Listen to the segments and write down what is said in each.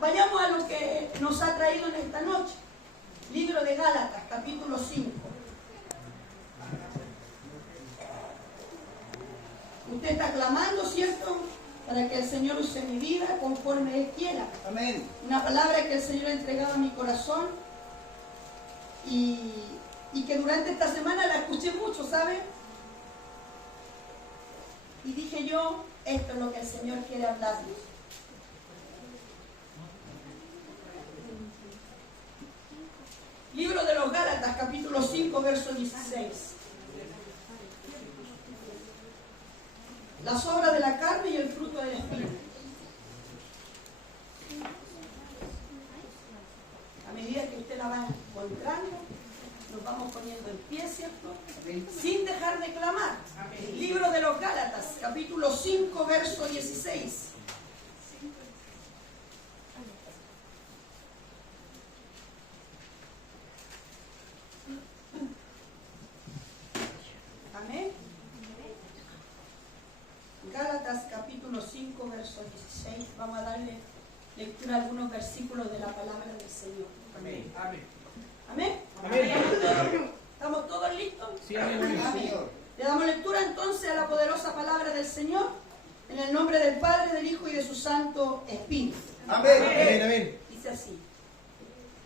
vayamos a lo que nos ha traído en esta noche. Libro de Gálatas, capítulo 5. Usted está clamando, ¿cierto?, para que el Señor use mi vida conforme Él quiera. Amén. Una palabra que el Señor ha entregado a mi corazón y que durante esta semana la escuché mucho, ¿sabe? Y dije yo, esto es lo que el Señor quiere hablarnos. Libro de los Gálatas, capítulo 5, verso 16. Las obras de la carne y el fruto del Espíritu. A medida que usted la va encontrando, nos vamos poniendo en pie, ¿cierto? Sin dejar de clamar. Libro de los Gálatas, capítulo 5, verso 16. Amén. Gálatas capítulo 5, verso 16. Vamos a darle lectura a algunos versículos de la palabra del Señor. Amén. Amén. Amén. Amén. ¿Estamos todos listos? Sí, amén. Amén. Le damos lectura entonces a la poderosa palabra del Señor, en el nombre del Padre, del Hijo y de su Santo Espíritu. Amén. Amén. Amén. Dice así: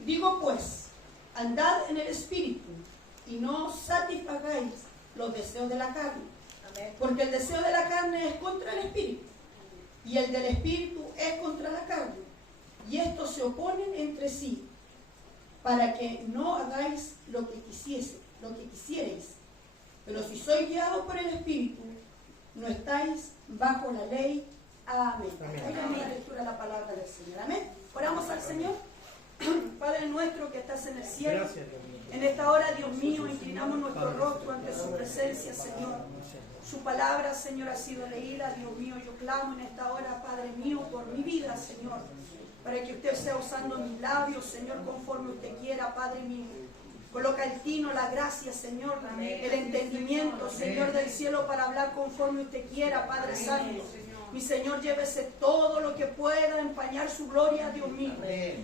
digo pues, andad en el Espíritu y no satisfagáis los deseos de la carne. Porque el deseo de la carne es contra el Espíritu, y el del Espíritu es contra la carne. Y estos se oponen entre sí, para que no hagáis lo que quisierais. Pero si sois guiados por el Espíritu, no estáis bajo la ley. Amén. Oigan la lectura de la palabra del Señor. Amén. Oramos al Señor. Padre nuestro que estás en el cielo, en esta hora, Dios mío, inclinamos nuestro rostro ante su presencia, Señor. Su palabra, Señor, ha sido leída. Dios mío, yo clamo en esta hora, Padre mío, por mi vida, Señor, para que usted sea usando mis labios, Señor, conforme usted quiera, Padre mío. Coloca el tino, la gracia, Señor, el entendimiento, Señor del cielo, para hablar conforme usted quiera, Padre Santo. Mi Señor, llévese todo lo que pueda empañar su gloria, Dios mío.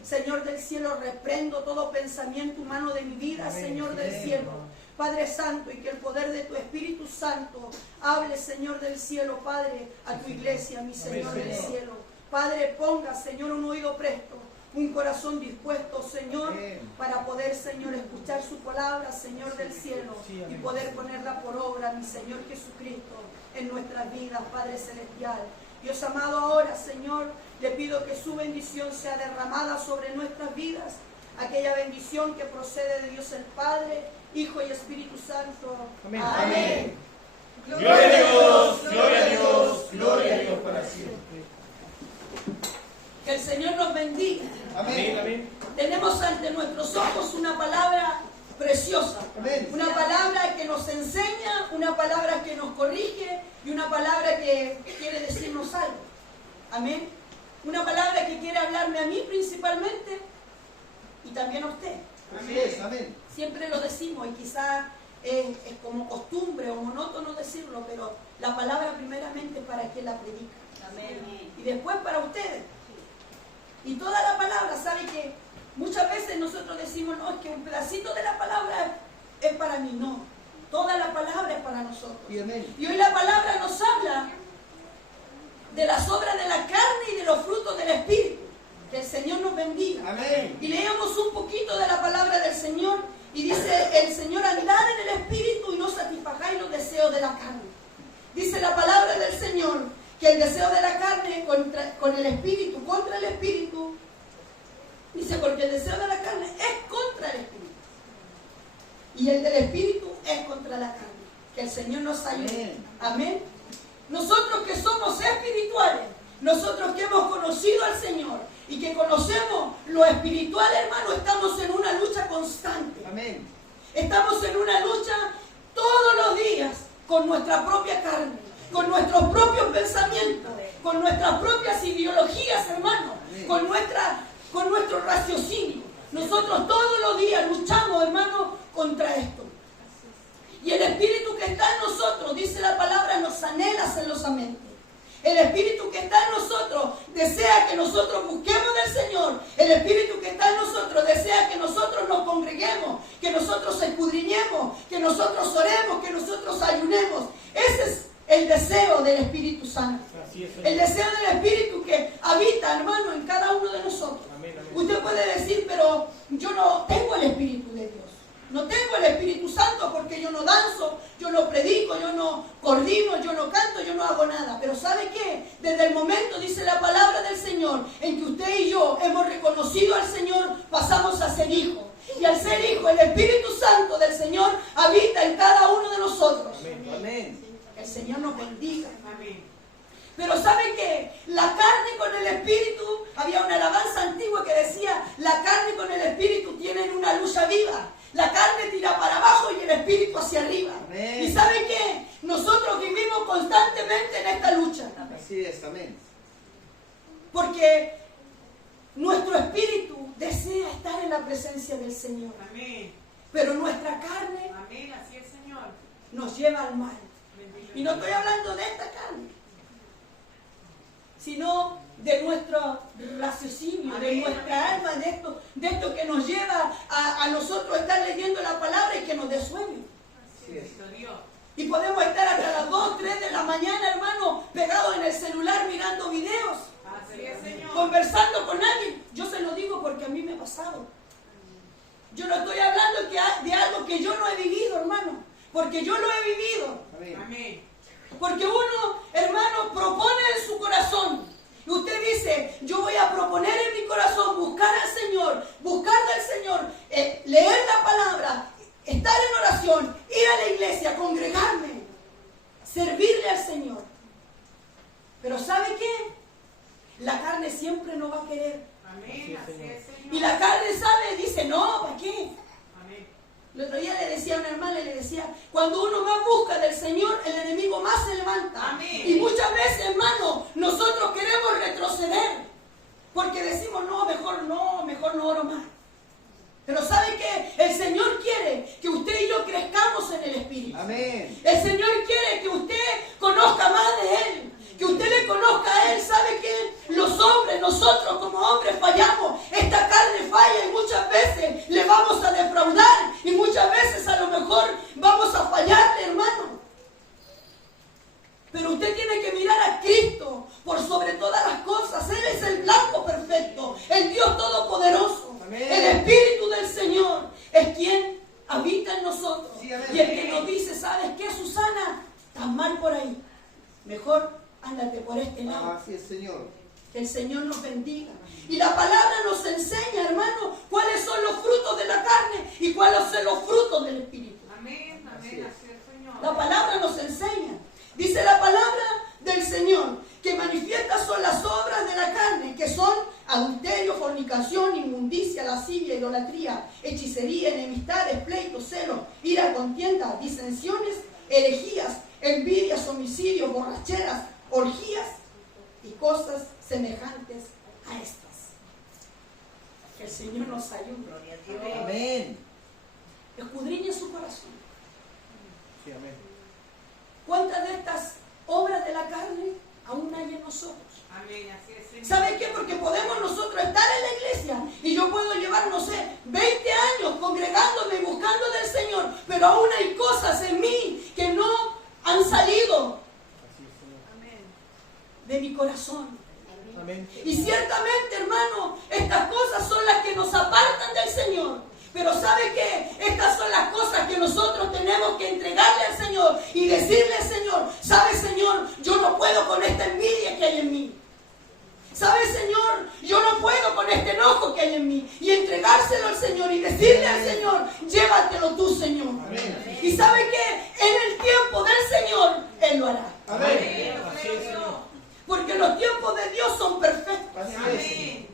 Señor del cielo, reprendo todo pensamiento humano de mi vida, Señor del cielo. Padre Santo, y que el poder de tu Espíritu Santo hable, Señor del cielo, Padre, a tu iglesia, mi Señor del cielo. Padre, ponga, Señor, un oído presto, un corazón dispuesto, Señor, para poder, Señor, escuchar su palabra, Señor del cielo, y poder ponerla por obra, mi Señor Jesucristo, en nuestras vidas, Padre celestial. Dios amado, ahora, Señor, le pido que su bendición sea derramada sobre nuestras vidas, aquella bendición que procede de Dios el Padre, Hijo y Espíritu Santo. Amén. Amén. Gloria a Dios, gloria a Dios, gloria a Dios para siempre. Que el Señor nos bendiga. Amén. Amén. Tenemos ante nuestros ojos una palabra preciosa. Amén. Una palabra que nos enseña, una palabra que nos corrige y una palabra que quiere decirnos algo. Amén. Una palabra que quiere hablarme a mí principalmente y también a usted. Así es, amén. Siempre lo decimos y quizás es como costumbre o monótono decirlo, pero la palabra primeramente para quien la predica. Amén. Y después para ustedes. Y toda la palabra, ¿sabe que muchas veces nosotros decimos, no, es que un pedacito de la palabra es para mí? No, toda la palabra es para nosotros. Y amén. Y hoy la palabra nos habla de las obras de la carne y de los frutos del Espíritu. Que el Señor nos bendiga. Amén. Y leemos un poquito de la palabra del Señor y dice el Señor: andad en el Espíritu y no satisfagáis los deseos de la carne. Dice la palabra del Señor que el deseo de la carne contra el Espíritu, dice, porque el deseo de la carne es contra el Espíritu y el del Espíritu es contra la carne. Que el Señor nos ayude. Amén. Nosotros que somos espirituales, nosotros que hemos conocido al Señor y que conocemos lo espiritual, hermano, estamos en una lucha constante. Amén. Estamos en una lucha todos los días con nuestra propia carne, con nuestros propios pensamientos, con nuestras propias ideologías, hermano, con nuestro raciocinio. Nosotros todos los días luchamos, hermano, contra esto. Y el Espíritu que está en nosotros, dice la palabra, nos anhela celosamente. El Espíritu que está en nosotros desea que nosotros busquemos del Señor Señor, el Espíritu que está en nosotros, desea que nosotros nos congreguemos, que nosotros escudriñemos, que nosotros oremos, que nosotros ayunemos. Ese es el deseo del Espíritu Santo. El deseo del Espíritu que habita, hermano, en cada uno de nosotros. Amén, amén. Usted puede decir, pero yo no tengo el Espíritu de Dios. No tengo el Espíritu Santo porque yo no danzo, yo no predico, yo no coordino, yo no canto, yo no hago nada. Pero ¿sabe qué? Desde el momento, dice la palabra del Señor, en que usted y yo hemos reconocido al Señor, pasamos a ser hijos. Y al ser hijo, el Espíritu Santo del Señor habita en cada uno de nosotros. Amén. El Señor nos bendiga. Amén. Pero ¿sabe qué? La carne con el Espíritu, había una alabanza antigua que decía, la carne con el Espíritu tienen una lucha viva. La carne tira para abajo y el Espíritu hacia arriba. Amén. ¿Y sabe qué? Nosotros vivimos constantemente en esta lucha. Así es, amén. Porque nuestro Espíritu desea estar en la presencia del Señor. Amén. Pero nuestra carne Amén. Así es, Señor. nos lleva al mal. Bendito Y no estoy hablando de esta carne, sino de nuestro raciocinio, de Amén, nuestra amén. alma, de esto que nos lleva a nosotros estar leyendo la palabra y que nos dé sueño. Así es. Bendito Dios. Y podemos estar hasta las 2, 3 de la mañana, hermano, pegados en el celular mirando videos, Así es, Señor. conversando con alguien. Yo se lo digo porque a mí me ha pasado. Yo no estoy hablando de algo que yo no he vivido, hermano, porque yo lo he vivido. Amén. Amén. Porque uno, hermano, propone en su corazón. Y usted dice, yo voy a proponer en mi corazón buscar al Señor, buscar del Señor, leer la palabra, estar en oración, ir a la iglesia, congregarme, servirle al Señor. Pero ¿sabe qué? La carne siempre no va a querer. Amén. Así es, Señor. Y la carne sabe, dice, no, ¿para qué? Amén. El otro día le decía a una hermana, le decía, cuando uno más busca del Señor, el enemigo más se levanta. Amén. Y muchas veces, hermano, nosotros queremos retroceder, porque decimos, no no oro más. Pero ¿sabe qué? El Señor quiere que usted y yo crezcamos en el Espíritu. Amén. El Señor quiere que usted conozca más de Él, que usted le conozca a Él. ¿Sabe qué? Los hombres, nosotros como hombres fallamos, esta carne falla y muchas veces le vamos a defraudar y muchas veces a lo mejor vamos a fallarle, hermano. Pero usted tiene que mirar a Cristo por sobre todas las cosas. Él es el blanco perfecto, el Dios todopoderoso. Amén. El Espíritu del Señor es quien habita en nosotros. Sí, amén. Y el que nos dice, ¿sabes qué, Susana? Estás mal por ahí. Mejor ándate por este lado. Así es, Señor. Que el Señor nos bendiga. Y la palabra nos enseña, hermano, cuáles son los frutos de la carne y cuáles son los frutos del Espíritu. Amén. Así Amén. es. Así es, Señor. La palabra nos enseña. Dice la palabra del Señor que manifiestas son las obras de la carne, que son adulterio, fornicación, inmundicia, lascivia, idolatría, hechicería, enemistades, pleitos, celos, ira, contienda, disensiones, herejías, envidias, homicidios, borracheras, orgías y cosas semejantes a estas. Que el Señor nos ayude. Amén. Escudriñe su corazón. Sí, amén. ¿Cuántas de estas obras de la carne aún hay en nosotros? Amén. Así es, Señor. ¿Sabe qué? Porque podemos nosotros estar en la iglesia y yo puedo llevar, no sé, 20 años congregándome y buscando del Señor, pero aún hay cosas en mí que no han salido Así es, Señor. Amén. de mi corazón. Amén. Y ciertamente, hermano, estas cosas son las que nos apartan del Señor. Pero ¿sabe qué? Estas son las cosas que nosotros tenemos que entregarle al Señor y decirle al Señor, ¿sabe, Señor? Yo no puedo con esta envidia que hay en mí. ¿Sabe, Señor? Yo no puedo con este enojo que hay en mí. Y entregárselo al Señor y decirle al Señor, llévatelo tú, Señor. Amén. Y ¿sabe qué? En el tiempo del Señor, Él lo hará. Amén. Así es, Señor. Porque los tiempos de Dios son perfectos. Así es, Señor. Amén.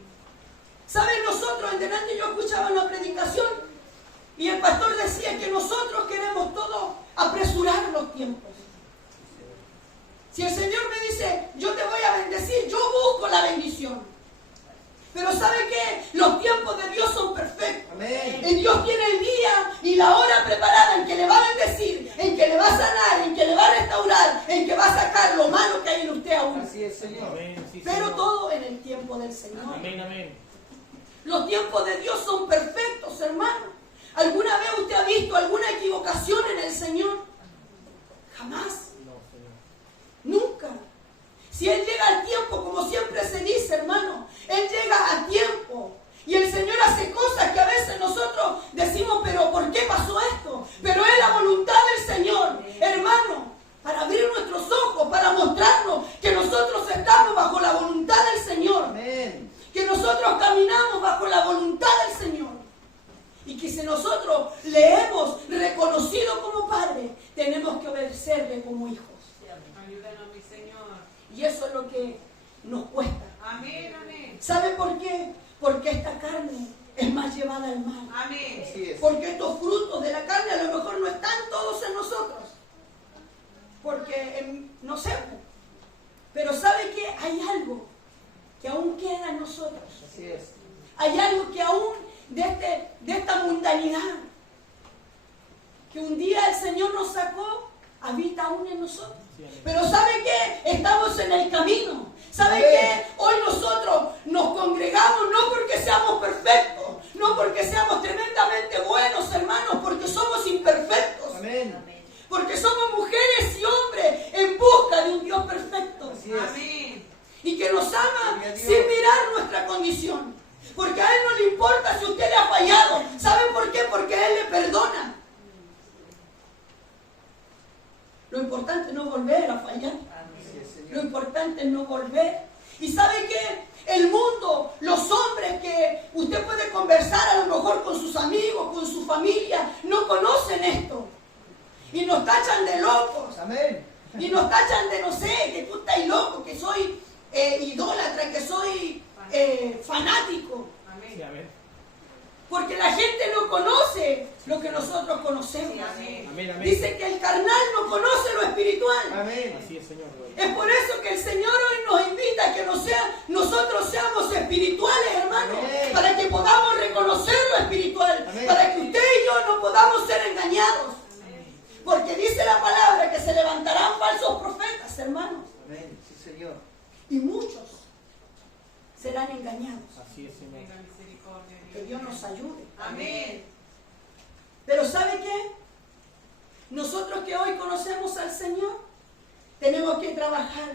¿Saben? Nosotros, en delante yo escuchaba una predicación y el pastor decía que nosotros queremos todo apresurar los tiempos. Si el Señor me dice, yo te voy a bendecir, yo busco la bendición. Pero ¿sabe qué? Los tiempos de Dios son perfectos. Amén. En Dios tiene el día y la hora preparada en que le va a bendecir, en que le va a sanar, en que le va a restaurar, en que va a sacar lo malo que hay en usted aún. Así es, Señor. Amén, sí, Pero Señor. todo en el tiempo del Señor. Amén, amén. Los tiempos de Dios son perfectos, hermano. ¿Alguna vez usted ha visto alguna equivocación en el Señor? Jamás. Nunca. Si Él llega al tiempo, como siempre se dice, hermano, Él llega a tiempo. Y el Señor hace cosas que a veces nosotros decimos, pero ¿por qué pasó esto? Pero es la voluntad del Señor, hermano, para abrir nuestros ojos, para mostrarnos que nosotros estamos bajo la voluntad del Señor. Amén. Que nosotros caminamos bajo la voluntad del Señor. Y que si nosotros le hemos reconocido como Padre, tenemos que obedecerle como hijos. Ayúdanos, mi Señor. Y eso es lo que nos cuesta. Amén, amén. ¿Sabe por qué? Porque esta carne es más llevada al mal. Amén. Así es. Porque estos frutos de la carne a lo mejor no están todos en nosotros. Porque, no sé, pero ¿sabe qué? Hay algo que aún queda en nosotros. Así es. Hay algo que aún de esta mundanidad, que un día el Señor nos sacó, habita aún en nosotros. Pero ¿sabe qué? Estamos en el camino. ¿Sabe qué? Hoy nosotros nos congregamos no porque seamos perfectos, no porque seamos tremendamente buenos, hermanos, porque somos imperfectos. Amén. Porque somos mujeres y hombres en busca de un Dios perfecto. Así es. Amén. Y que nos ama Gloria a Dios. sin mirar nuestra condición. Porque a Él no le importa si usted le ha fallado. ¿Sabe por qué? Porque Él le perdona. Lo importante es no volver a fallar. Así es, Lo Señor. importante es no volver. ¿Y sabe qué? El mundo, los hombres que usted puede conversar a lo mejor con sus amigos, con su familia, no conocen esto. Y nos tachan de locos. Amén. Y nos tachan de, no sé, que tú estás loco, que soy idólatra, que soy fanático. Amén. Porque la gente no conoce lo que nosotros conocemos. Amén. Amén. Amén. Dice que el carnal no conoce lo espiritual. Amén. Así es, Señor. Es por eso que el Señor hoy nos invita a que nosotros seamos espirituales, hermanos, Amén. para que podamos reconocer lo espiritual, Amén. para que usted y yo no podamos ser engañados. Porque dice la palabra que se levantarán falsos profetas, hermanos, Amén. Sí, Señor. y muchos serán engañados. Así es, Señor. Venga, misericordia. Que Dios nos ayude. Amén. Pero ¿sabe qué? Nosotros que hoy conocemos al Señor, tenemos que trabajar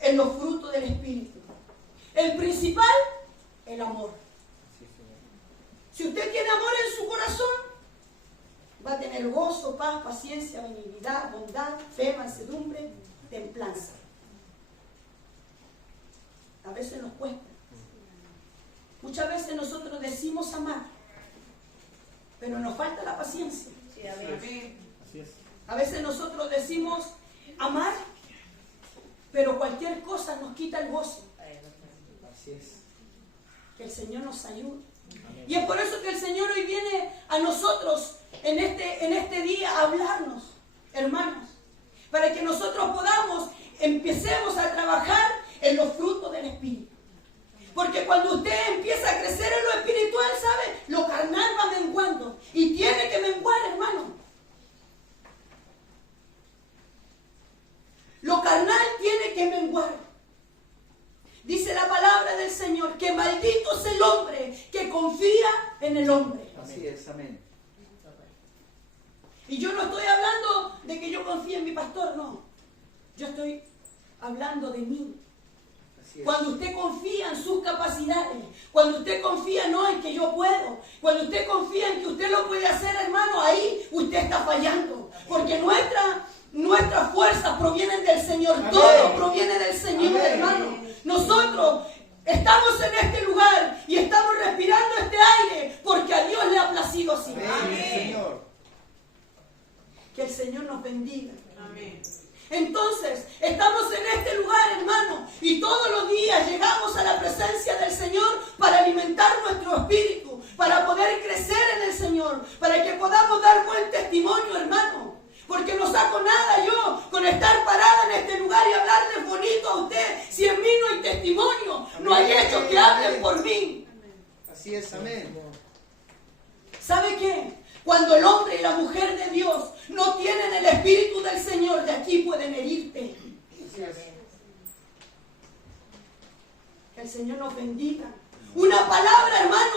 en los frutos del Espíritu. El principal, el amor. Así es, Señor. Si usted tiene amor en su corazón, va a tener gozo, paz, paciencia, benignidad, bondad, fe, mansedumbre, templanza. A veces nos cuesta. Muchas veces nosotros decimos amar, pero nos falta la paciencia. Amén. Así es. A veces nosotros decimos amar, pero cualquier cosa nos quita el gozo. Así es. Que el Señor nos ayude. Amén. Y es por eso que el Señor hoy viene a nosotros en este día a hablarnos, hermanos, para que nosotros empecemos a trabajar en los frutos del Espíritu. Porque cuando usted empieza a crecer en lo espiritual, ¿sabe? Lo carnal va menguando. Y tiene que menguar, hermano. Lo carnal tiene que menguar. Dice la palabra del Señor que maldito es el hombre que confía en el hombre. Así es. Amén. Y yo no estoy hablando de que yo confíe en mi pastor, no. Yo estoy hablando de mí. Así es. Cuando usted confía en sus capacidades, cuando usted confía no en que yo puedo, cuando usted confía en que usted lo puede hacer, hermano, ahí usted está fallando. Porque nuestras fuerzas provienen del Señor, Amén. todo proviene del Señor, Amén. hermano. Nosotros estamos en este lugar y estamos respirando este aire porque a Dios le ha placido así. Amén. Señor. Que el Señor nos bendiga. Amén. Entonces, estamos en este lugar, hermano, y todos los días llegamos a la presencia del Señor para alimentar nuestro espíritu, para poder crecer en el Señor, para que podamos dar buen testimonio, hermano. Porque no saco nada yo con estar parada en este lugar y hablarle bonito a usted si en mí no hay testimonio, no hay hechos que hablen por mí. Así es. Amén. ¿Sabe qué? Cuando el hombre y la mujer de Dios no tienen el Espíritu del Señor, de aquí pueden herirte. Así es. Que el Señor nos bendiga. Una palabra, hermano,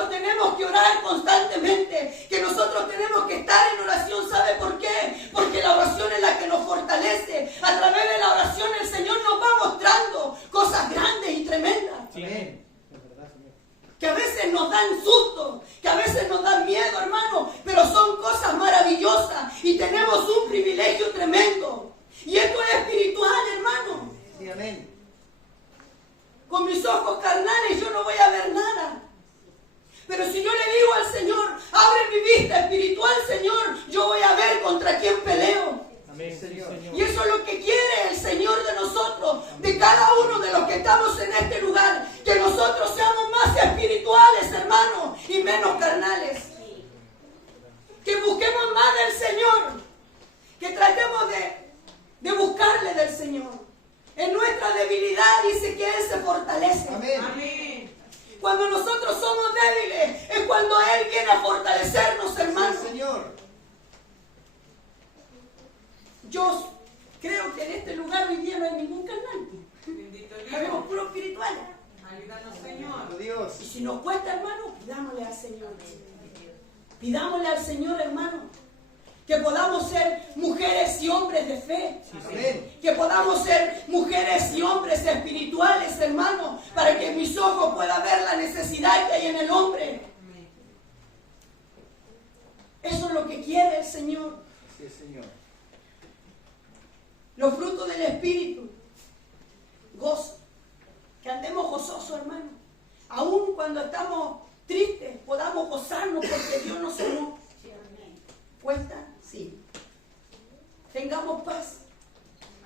nosotros tenemos que orar constantemente, que nosotros tenemos que estar en oración. ¿Sabe por qué? Porque la oración es la que nos fortalece. A través de la oración el Señor nos va mostrando cosas grandes y tremendas. Amén. Que a veces nos dan susto, que a veces nos dan miedo, hermano, pero son cosas maravillosas y tenemos un privilegio tremendo. Y esto es espiritual, hermano. Sí, amén. Con mis ojos carnales yo no voy a ver nada. Pero si yo le digo al Señor, abre mi vista espiritual, Señor, yo voy a ver contra quién peleo. Amén, Señor. Y eso es lo que quiere el Señor de nosotros, de cada uno de los que estamos en este lugar, que nosotros seamos más espirituales, hermanos, y menos carnales. Que busquemos más del Señor, que tratemos de buscarle del Señor. En nuestra debilidad dice que Él se fortalece. Amén. Amén. Cuando nosotros somos débiles, es cuando Él viene a fortalecernos, hermanos. Sí, Señor. Yo creo que en este lugar hoy día no hay ningún carnal. Bendito Habemos Dios. puro espiritual. Ayúdanos, Santo Señor. Dios. Y si nos cuesta, hermano, pidámosle al Señor. Pidámosle al Señor, hermano, que podamos ser mujeres y hombres de fe. Amén. Que podamos ser mujeres y hombres espirituales, hermano, para que mis ojos puedan ver la necesidad que hay en el hombre. Amén. Eso es lo que quiere el Señor. Sí, Señor. Los frutos del Espíritu. Gozo. Que andemos gozosos, hermano. Aún cuando estamos tristes, podamos gozarnos porque Dios nos sanó. ¿Cuesta? Sí. Tengamos paz.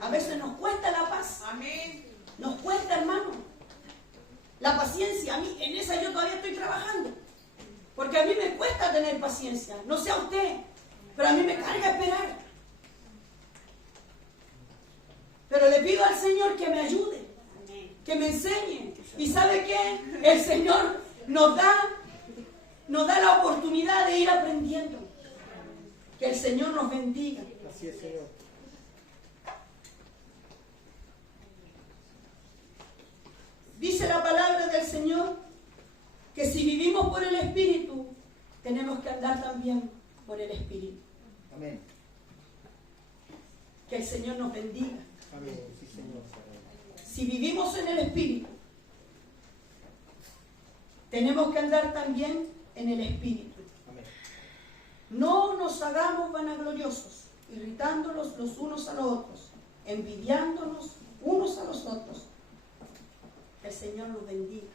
A veces nos cuesta la paz. Amén. Nos cuesta, hermano. La paciencia, a mí, en esa yo todavía estoy trabajando. Porque a mí me cuesta tener paciencia. No sé a usted, pero a mí me carga esperar. Pero le pido al Señor que me ayude, que me enseñe. ¿Y sabe qué? El Señor nos da la oportunidad de ir aprendiendo. Que el Señor nos bendiga. Así es, Señor. Dice la palabra del Señor que si vivimos por el Espíritu, tenemos que andar también por el Espíritu. Amén. Que el Señor nos bendiga. Amén. Sí, Señor. Si vivimos en el Espíritu, tenemos que andar también en el Espíritu. Amén. No nos hagamos vanagloriosos, irritándonos los unos a los otros, envidiándonos unos a los otros. El Señor nos bendiga.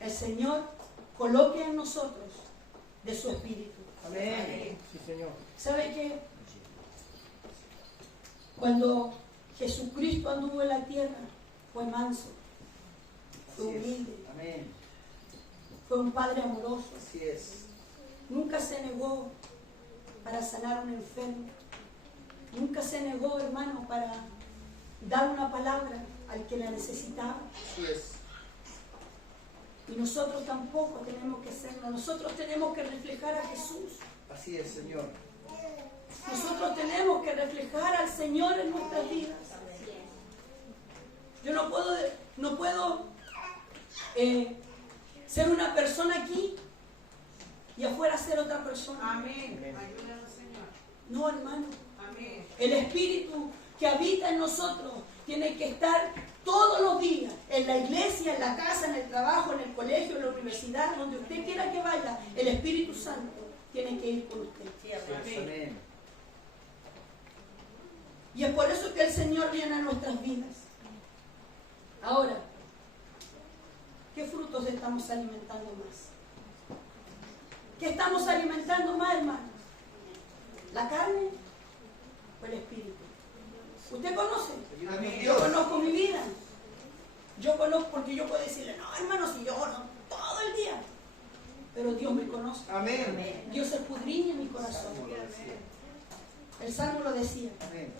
El Señor coloque en nosotros de su Espíritu. Amén. Sí, Señor. ¿Sabe qué? Cuando Jesucristo anduvo en la tierra, fue manso, fue Así es. humilde, Amén. fue un Padre amoroso. Así es. Nunca se negó para sanar a un enfermo. Nunca se negó, hermano, para dar una palabra al que la necesitaba. Así es. Y nosotros tampoco tenemos que serlo. Nosotros tenemos que reflejar a Jesús. Así es, Señor. Nosotros tenemos que reflejar al Señor en nuestras vidas. Yo no puedo ser una persona aquí y afuera ser otra persona. Amén. Ayúdanos, Señor. No, hermano. Amén. El Espíritu que habita en nosotros tiene que estar todos los días en la iglesia, en la casa, en el trabajo, en el colegio, en la universidad, donde usted quiera que vaya. El Espíritu Santo tiene que ir con usted. Amén. Y es por eso que el Señor viene a nuestras vidas. Ahora, ¿qué frutos estamos alimentando más? ¿Qué estamos alimentando más, hermano? ¿La carne o el Espíritu? ¿Usted conoce? Ayúdame, Yo Dios. conozco mi vida. Yo conozco porque yo puedo decirle, no, hermano, si yo oro todo el día. Pero Dios me conoce. Amén. Dios escudriña mi corazón. El Salmo lo decía. Amén.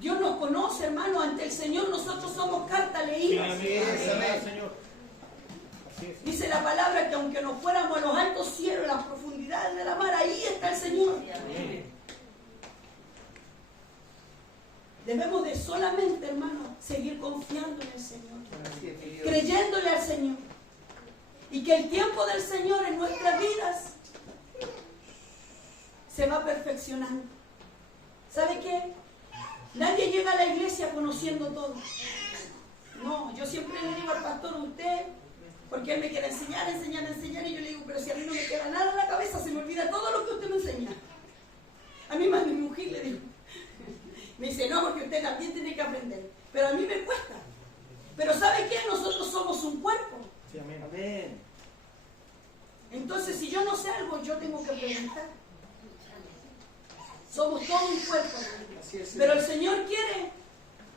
Dios nos conoce, hermano. Ante el Señor nosotros somos carta leída. Así es, amén. Señor. Así es. Dice la palabra que aunque nos fuéramos a los altos cielos, a las profundidades de la mar, ahí está el Señor. Amén. Debemos de solamente, hermano, seguir confiando en el Señor, Así es, mi Dios. creyéndole al Señor. Y que el tiempo del Señor en nuestras vidas se va perfeccionando. ¿Sabe qué? Nadie llega a la iglesia conociendo todo. No, yo siempre le digo al pastor, usted, porque él me quiere enseñar, y yo le digo, pero si a mí no me queda nada en la cabeza, se me olvida todo lo que usted me enseña. A mí más de mi mujer le digo. Me dice, no, porque usted también tiene que aprender. Pero a mí me cuesta. Pero ¿sabe qué? Nosotros somos un cuerpo. Sí, amén. Amén. Entonces, si yo no sé algo, yo tengo que preguntar. Somos todo un cuerpo. Así es, Pero el Señor quiere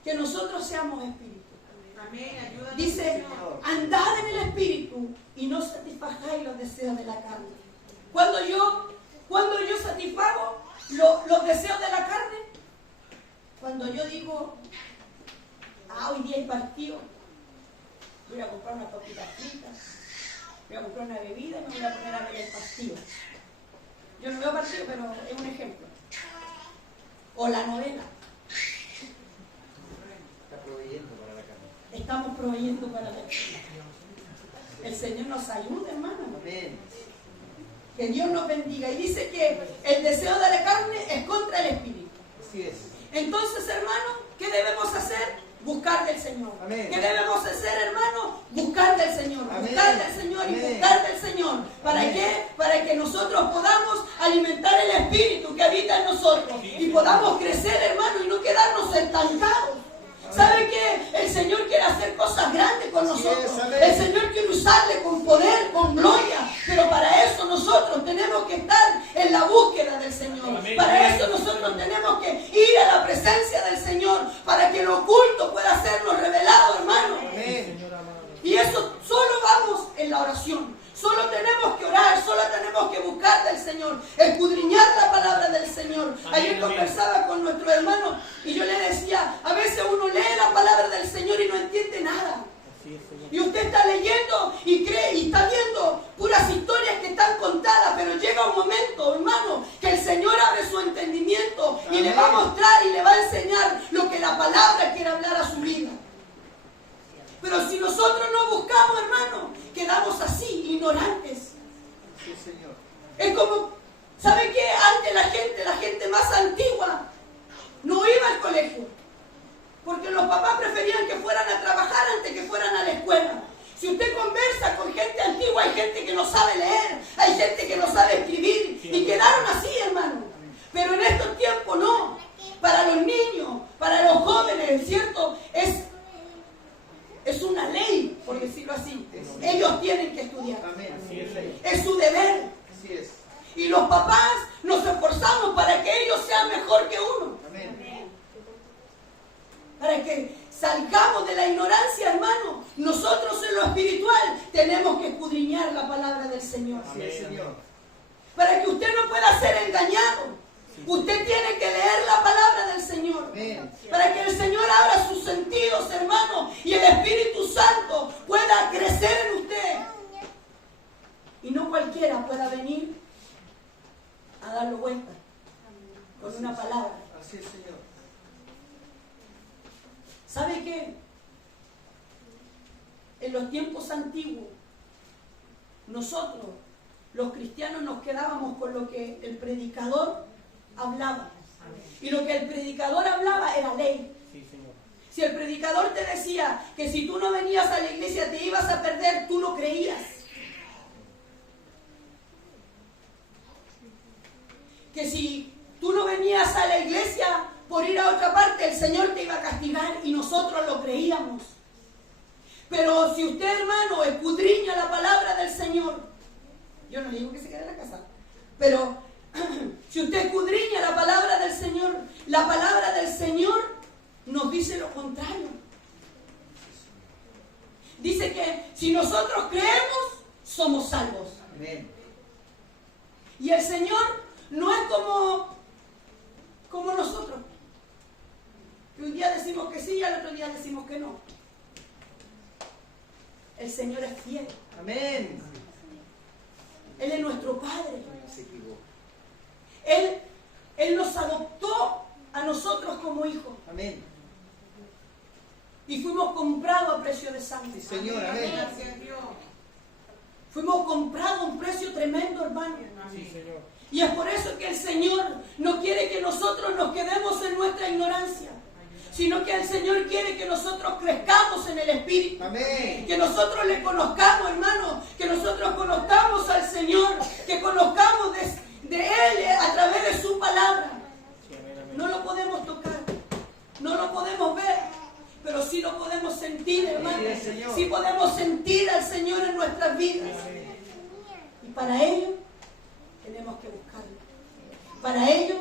que nosotros seamos espíritu. Amén. Ayúdanos, Dice, Señor. andad en el espíritu y no satisfagáis los deseos de la carne. Cuando yo satisfago los deseos de la carne, cuando yo digo, hoy día hay partido, voy a comprar una papita frita, voy a comprar una bebida y me voy a poner a ver el partido. Yo no veo partido, pero es un ejemplo. O la novela. Está proveyendo para la carne. Estamos proveyendo para la carne. El Señor nos ayuda, hermano. Amén. Que Dios nos bendiga. Y dice que el deseo de la carne es contra el espíritu. Así es. Entonces, hermano, ¿qué debemos hacer? Buscar del Señor. Amén. ¿Qué debemos hacer, hermano? Buscar del Señor. Amén. Buscar del Señor y Amén. buscar del Señor. ¿Para Amén. qué? Para que nosotros podamos alimentar el espíritu que habita en nosotros y podamos crecer, hermano, y no quedarnos estancados. ¿Sabe qué? El Señor quiere hacer cosas grandes con Así nosotros. es, amén. El Señor quiere usarle con poder, con gloria. Pero para eso nosotros tenemos que estar en la búsqueda del Señor. Amén. Para eso nosotros tenemos que ir a la presencia del Señor. Para que lo oculto pueda sernos revelado, hermano. Amén. Señor amado. Y eso solo vamos en la oración. Solo tenemos que orar, solo tenemos que buscar del Señor, escudriñar la palabra del Señor. Ayer Amén. conversaba con nuestro hermano y yo le decía, a veces uno lee la palabra del Señor y no entiende nada. Así es, Señor. Y usted está leyendo y cree y está viendo puras historias que están contadas, pero llega un momento, hermano, que el Señor abre su entendimiento y le va a mostrar y le va a enseñar lo que la palabra quiere hablar a su vida. Pero si nosotros no buscamos, hermano, quedamos así, ignorantes. Sí, Señor. Es como, ¿sabe qué? Antes la gente más antigua no iba al colegio. Porque los papás preferían que fueran a trabajar antes que fueran a la escuela. Si usted conversa con gente antigua, hay gente que no sabe leer, hay gente que no sabe escribir, y quedaron así, hermano. Pero en estos tiempos no. Para los niños, para los jóvenes, ¿cierto? Es una ley, por decirlo así. Ellos tienen que estudiar. Amén. Así es, Señor. Es su deber. Así es. Y los papás nos esforzamos para que ellos sean mejor que uno. Amén. Para que salgamos de la ignorancia, hermano. Nosotros en lo espiritual tenemos que escudriñar la palabra del Señor. Así es, Señor. Para que usted no pueda ser engañado. Usted tiene que leer la palabra del Señor. Amén. Para que el Señor abra sus sentidos, hermano, y el Espíritu Santo pueda crecer en usted. Y no cualquiera pueda venir a darlo vuelta con una palabra. Así es, Señor. ¿Sabe qué? En los tiempos antiguos, nosotros, los cristianos, nos quedábamos con lo que el predicador hablaba. Y lo que el predicador hablaba era ley. Sí, Señor. Si el predicador te decía que si tú no venías a la iglesia te ibas a perder, tú lo creías. Que si tú no venías a la iglesia por ir a otra parte, el Señor te iba a castigar, y nosotros lo creíamos. Pero si usted, hermano, escudriña la palabra del Señor, yo no le digo que se quede en la casa, pero si usted escudriña la palabra del Señor nos dice lo contrario. Dice que si nosotros creemos, somos salvos. Amén. Y el Señor no es como nosotros. Que un día decimos que sí y al otro día decimos que no. El Señor es fiel. Amén. Él es nuestro Padre. No se equivoca. Él nos adoptó a nosotros como hijos. Amén. Y fuimos comprados a precio de sangre. Sí, Señor. Amén. Gracias a Dios. Fuimos comprados a un precio tremendo, hermano. Sí, Señor. Y es por eso que el Señor no quiere que nosotros nos quedemos en nuestra ignorancia, sino que el Señor quiere que nosotros crezcamos en el Espíritu. Amén. Que nosotros le conozcamos, hermano. Que nosotros conozcamos al Señor. Que conozcamos de Él a través de su palabra. Sí, amén, amén. No lo podemos tocar, no lo podemos ver, pero sí lo podemos sentir, hermano. Sí, Señor. Sí podemos sentir al Señor en nuestras vidas. Y para ello tenemos que buscarlo. Para ello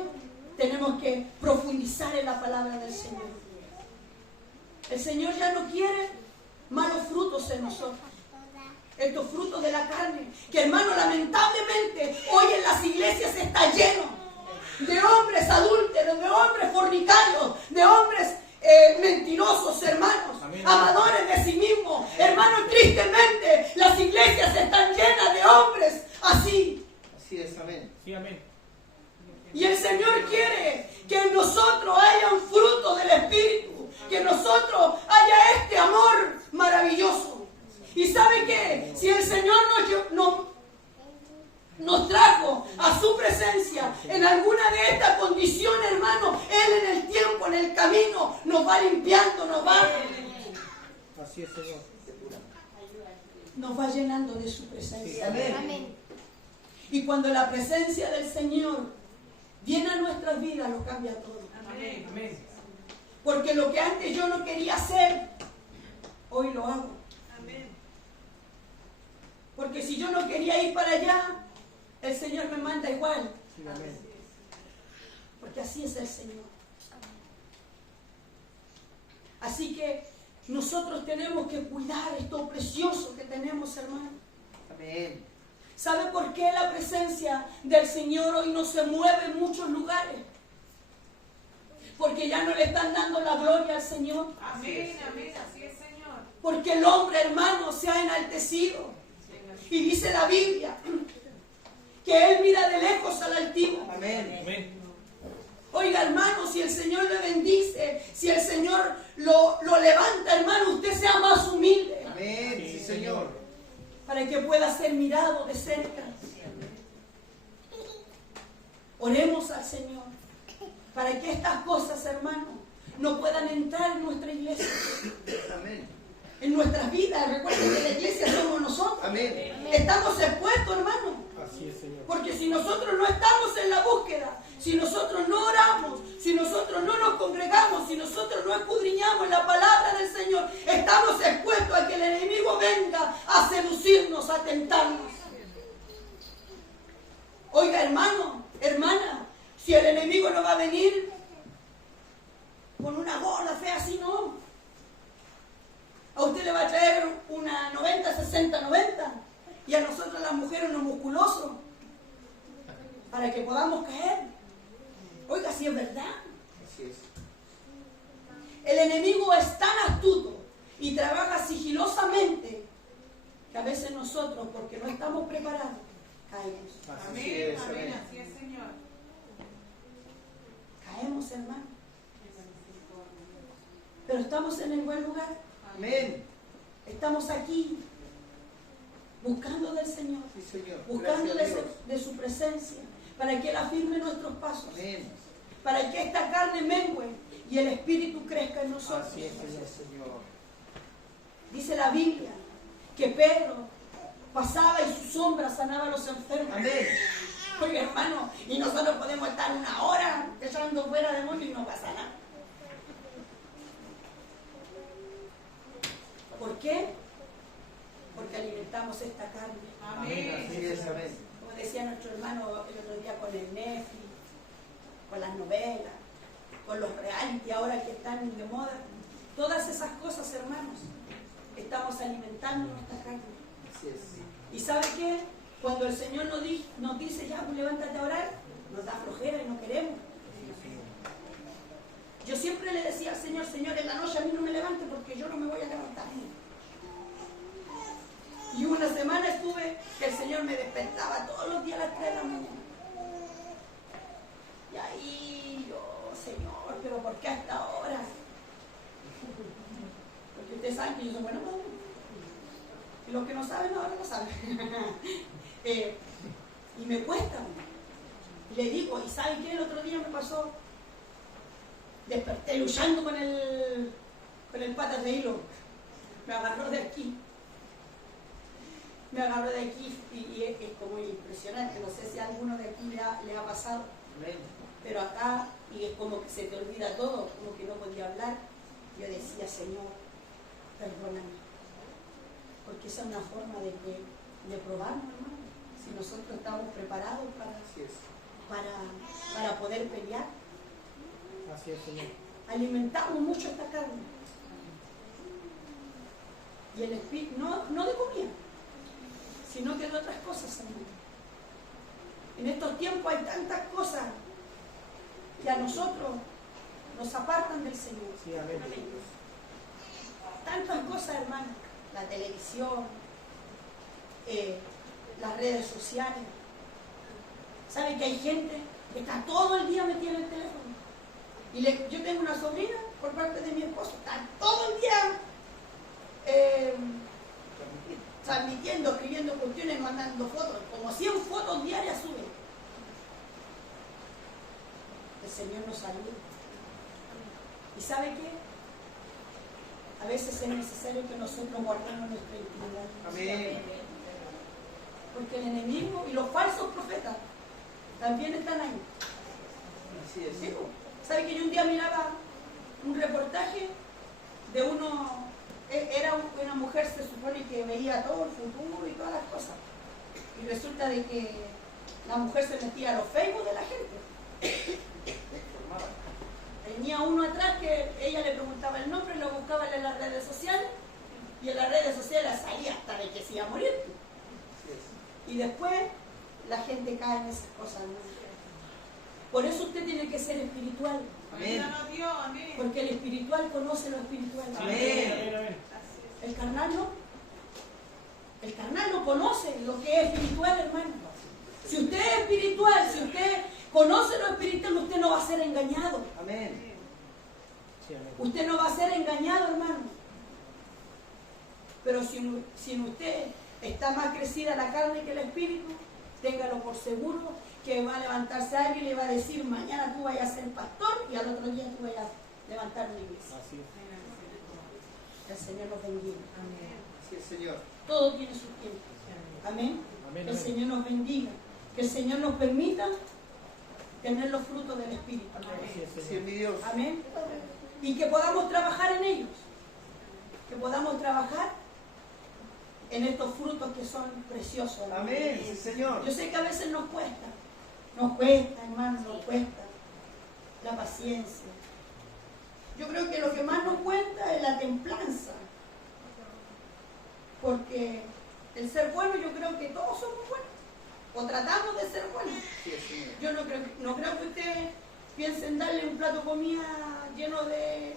tenemos que profundizar en la palabra del Señor. El Señor ya no quiere malos frutos en nosotros. Estos frutos de la carne, que hermano, lamentablemente hoy en las iglesias está lleno de hombres adúlteros, de hombres fornicarios, de hombres mentirosos, hermanos, Amén. amadores de sí mismos. Hermanos, tristemente las iglesias están llenas de hombres así. Así es, amén. Sí, amén. Y el Señor quiere que en nosotros haya un fruto del Espíritu, que en nosotros haya este amor maravilloso. ¿Y sabe qué? Si el Señor nos trajo a su presencia en alguna de estas condiciones, hermano, Él en el tiempo, en el camino, nos va limpiando, Así es, Señor. nos va llenando de su presencia. Amén. Y cuando la presencia del Señor viene a nuestras vidas, lo cambia todo. Amén. Amén. Porque lo que antes yo no quería hacer, hoy lo hago. Amén. Porque si yo no quería ir para allá, el Señor me manda igual. Sí, amén. Porque así es el Señor. Así que nosotros tenemos que cuidar esto precioso que tenemos, hermano. Amén. ¿Sabe por qué la presencia del Señor hoy no se mueve en muchos lugares? Porque ya no le están dando la gloria al Señor. Amén. Amén. Así es, Señor. Porque el hombre, hermano, se ha enaltecido. Y dice la Biblia que él mira de lejos al altivo. Amén. Amén. Oiga, hermano, si el Señor le bendice, si el Señor lo levanta, hermano, usted sea más humilde. Amén. Sí, Señor. Para que pueda ser mirado de cerca. Oremos al Señor para que estas cosas, hermano, no puedan entrar en nuestra iglesia, Amén. en nuestras vidas. Recuerden que la iglesia somos nosotros. Amén. Estamos expuestos, hermano. Así es, Señor. Porque si nosotros no estamos en la búsqueda, si nosotros no oramos, si nosotros no nos congregamos, si nosotros no escudriñamos la palabra del Señor, estamos expuestos a que el enemigo venga a seducirnos, a tentarnos. Oiga, hermano, hermana, si el enemigo no va a venir con una gorda fea así, no. A usted le va a traer una 90, 60, 90 y a nosotros las mujeres unos musculosos para que podamos caer. Oiga, si es verdad. Así es. El enemigo es tan astuto y trabaja sigilosamente que a veces nosotros, porque no estamos preparados, caemos. Así Amén. es, Amén. amén. Así es, Señor. Caemos, hermano. Pero estamos en el buen lugar. Amén. Estamos aquí buscando del Señor, Sí, Señor. buscando Gracias a Dios. de su presencia, para que Él afirme nuestros pasos, Amén. para que esta carne mengue y el Espíritu crezca en nosotros. Así es, Señor. Dice la Biblia que Pedro pasaba y su sombra sanaba a los enfermos. Amén. Oye, hermano, y nosotros podemos estar una hora echando fuera demonios y no pasa nada. ¿Por qué? Porque alimentamos esta carne. Amén. Así es, amén. Como decía nuestro hermano el otro día con el Netflix, con las novelas, con los reality ahora que están de moda. Todas esas cosas, hermanos, estamos alimentando nuestra carne. Así es. ¿Y sabe qué? Cuando el Señor nos dice, ya, pues levántate a orar, nos da flojera y no queremos. Yo siempre le decía al Señor, Señor, en la noche a mí no me levante porque yo no me voy a levantar. Y una semana estuve que el Señor me despertaba todos los días a las 3 de la mañana. Y ahí yo, Señor, pero ¿por qué hasta ahora? Porque ustedes saben que yo soy buena madre. Y los que no saben, ahora lo saben. Y me cuesta. Y le digo, ¿y saben qué? El otro día me pasó. Desperté luchando con el patas de hilo. Me agarró de aquí. Me agarró de aquí y es como impresionante. No sé si a alguno de aquí le ha pasado. Pero acá, y es como que se te olvida todo, como que no podía hablar. Yo decía, Señor, perdóname. Porque esa es una forma de probarnos, hermano. Si nosotros estamos preparados para poder pelear. Así es, Señor. Alimentamos mucho esta carne. Y el espíritu, no de comida, sino que de otras cosas, hermano. En estos tiempos hay tantas cosas que a nosotros nos apartan del Señor. Sí, amén. Tantas cosas, hermano. La televisión, las redes sociales. ¿Saben que hay gente que está todo el día metida en el teléfono? Y yo tengo una sobrina por parte de mi esposo, está todo el día transmitiendo, escribiendo cuestiones, mandando fotos, como 100 fotos diarias suben. El Señor nos ayuda. ¿Y sabe qué? A veces es necesario que nosotros guardemos nuestra intimidad. Amén. Porque el enemigo y los falsos profetas también están ahí. Así es. ¿Sí? ¿Sabe que yo un día miraba un reportaje de era una mujer, se supone que veía todo el futuro y todas las cosas? Y resulta de que la mujer se metía a los Facebook de la gente. Tenía uno atrás que ella le preguntaba el nombre, lo buscaba en las redes sociales, y en las redes sociales salía hasta de que se iba a morir. Y después la gente cae en esas cosas, ¿no? Por eso usted tiene que ser espiritual. Amén. Amén. Porque el espiritual conoce lo espiritual. Amén. El carnal no. El carnal no conoce lo que es espiritual, hermano. Si usted es espiritual, si usted conoce lo espiritual, usted no va a ser engañado. Amén. Sí, amén. Usted no va a ser engañado, hermano. Pero si en usted está más crecida la carne que el espíritu, téngalo por seguro que va a levantarse alguien y le va a decir, mañana tú vayas a ser pastor y al otro día tú vayas a levantar una iglesia. Así es. El Señor los bendiga. Así es, Señor. Todo tiene su tiempo. Amén. Amén, Que el amén. Señor nos bendiga. Que el Señor nos permita tener los frutos del Espíritu. Así es, Así es, Señor. mi Dios. Amén. Y que podamos trabajar en ellos. Que podamos trabajar en estos frutos que son preciosos. hermano. Amén. Sí, Señor. Yo sé que a veces nos cuesta. Nos cuesta, hermano, nos cuesta. La paciencia. Yo creo que lo que más nos cuenta es la templanza. Porque el ser bueno, yo creo que todos somos buenos. O tratamos de ser buenos. Así es, Señor. Yo no creo que usted piense en darle un plato de comida lleno de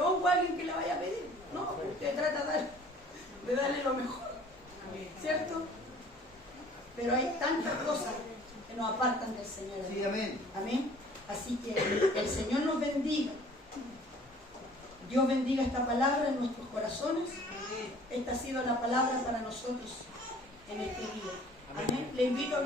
hongo a alguien que le vaya a pedir. No, usted trata de darle lo mejor. ¿Cierto? Pero hay tantas cosas que nos apartan del Señor. Sí, amén. Amén. Así que el Señor nos bendiga. Dios bendiga esta palabra en nuestros corazones. Esta ha sido la palabra para nosotros en este día. Amén. Le invito a